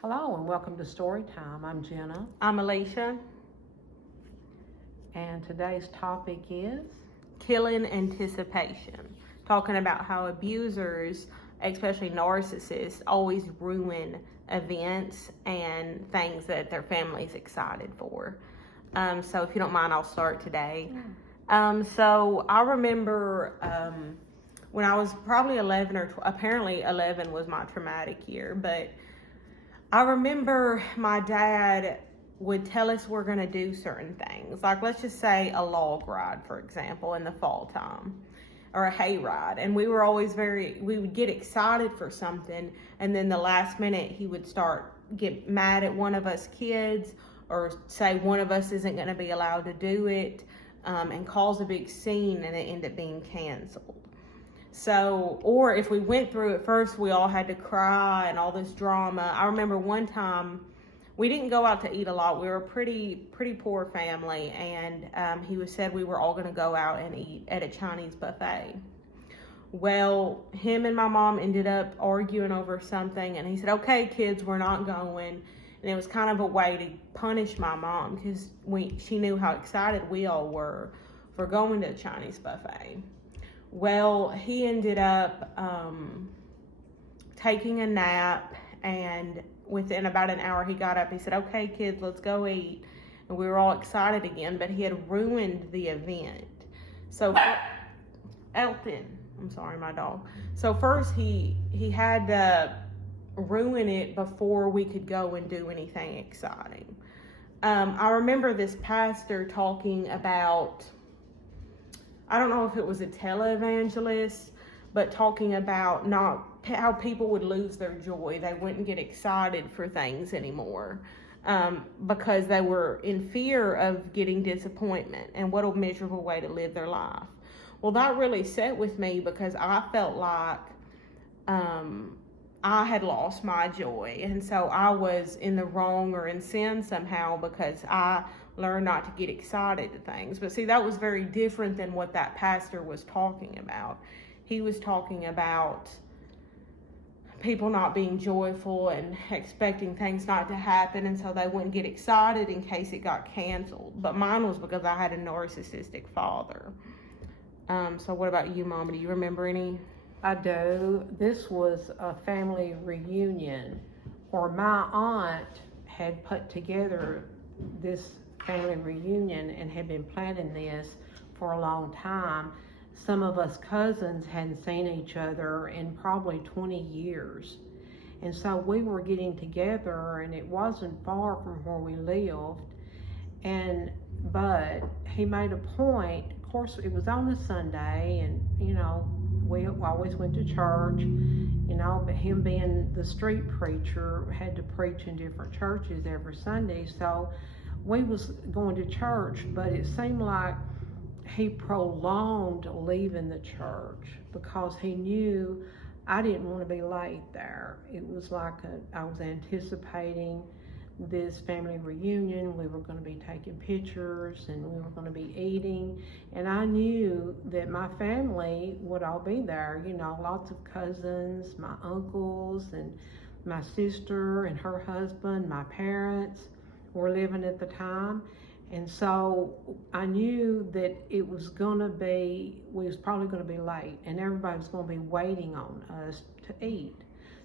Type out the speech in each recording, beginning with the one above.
Hello and welcome to Story Time. I'm Jenna, I'm Alicia. and today's topic is Killing anticipation. Talking about how abusers, especially narcissists, always ruin events and things that their family's excited for. So if you don't mind, I'll start today. So I remember when I was probably 11 or apparently 11 was my traumatic year, but I remember my dad would tell us we're going to do certain things. Like, let's just say a log ride, for example, in the fall time, or a hay ride. And we were always we would get excited for something. And then the last minute, he would get mad at one of us kids or say one of us isn't going to be allowed to do it, and cause a big scene, and it ended up being canceled. So, or if we went through it first, we all had to cry and all this drama. I remember one time we didn't go out to eat a lot. We were a pretty poor family, and he said we were all going to go out and eat at a Chinese buffet. Well, him and my mom ended up arguing over something, and he said, "Okay, kids, we're not going." And it was kind of a way to punish my mom because she knew how excited we all were for going to a Chinese buffet. Well, he ended up taking a nap, and within about an hour he got up. He said, "Okay, kids, let's go eat." And we were all excited again, but he had ruined the event. So Elton, I'm sorry, my dog. So first he had to ruin it before we could go and do anything exciting. I remember this pastor talking about, I don't know if it was a televangelist, but talking about not how people would lose their joy. They wouldn't get excited for things anymore because they were in fear of getting disappointment, and what a miserable way to live their life. Well, that really set with me because I felt like I had lost my joy, and so I was in the wrong or in sin somehow because I learn not to get excited to things. But see, that was very different than what that pastor was talking about. He was talking about people not being joyful and expecting things not to happen, and so they wouldn't get excited in case it got canceled. But mine was because I had a narcissistic father. So what about you, Mama? Do you remember any? I do. This was a family reunion where my aunt had put together this family reunion and had been planning this for a long time. Some of us cousins hadn't seen each other in probably 20 years. And so we were getting together, and it wasn't far from where we lived. But he made a point. Of course, it was on a Sunday, and we always went to church, but him being the street preacher had to preach in different churches every Sunday. So we was going to church, but it seemed like he prolonged leaving the church because he knew I didn't want to be late there. It was like I was anticipating this family reunion. We were going to be taking pictures and we were going to be eating, and I knew that my family would all be there, lots of cousins, my uncles and my sister and her husband, my parents were living at the time. And so I knew that we was probably going to be late, and everybody was going to be waiting on us to eat.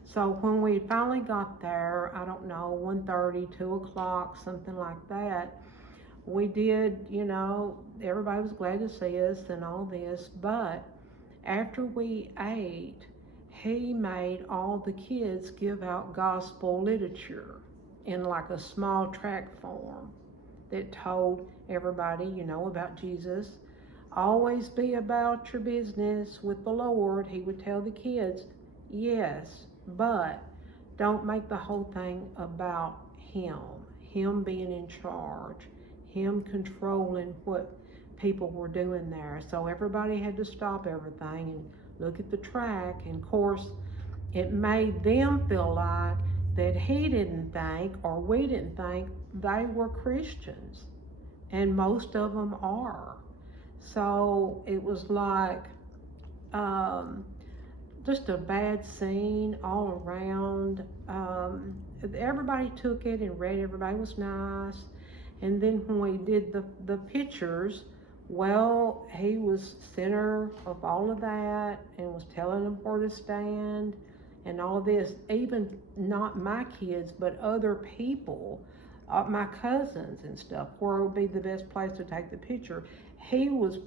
So when we finally got there, I don't know, 1:30, 2 o'clock, something like that, we did, everybody was glad to see us and all this. But after we ate, he made all the kids give out gospel literature in like a small tract form that told everybody, about Jesus. Always be about your business with the Lord, he would tell the kids. Yes, but don't make the whole thing about him being in charge, him controlling what people were doing there. So everybody had to stop everything and look at the track. And of course, it made them feel like that he didn't think, or we didn't think, they were Christians. And most of them are. So it was like, just a bad scene all around. Everybody took it and read. Everybody was nice. And then when we did the pictures, well, he was center of all of that and was telling them where to stand and all of this. Even not my kids, but other people, my cousins and stuff, where would be the best place to take the picture. He was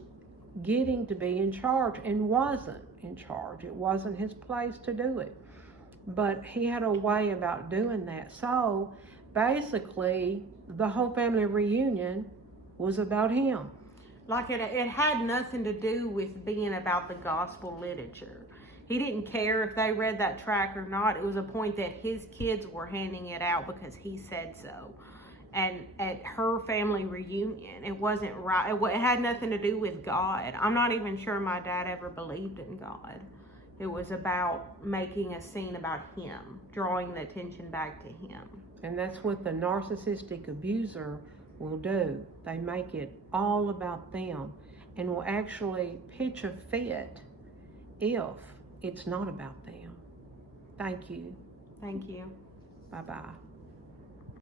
getting to be in charge and wasn't in charge. It wasn't his place to do it. But he had a way about doing that. So basically, the whole family reunion was about him. Like it had nothing to do with being about the gospel literature. He didn't care if they read that tract or not. It was a point that his kids were handing it out because he said so. And at her family reunion, it wasn't right. It had nothing to do with God. I'm not even sure my dad ever believed in God. It was about making a scene about him, drawing the attention back to him. And that's what the narcissistic abuser will do. They make it all about them and will actually pitch a fit if it's not about them. Thank you. Thank you. Bye-bye.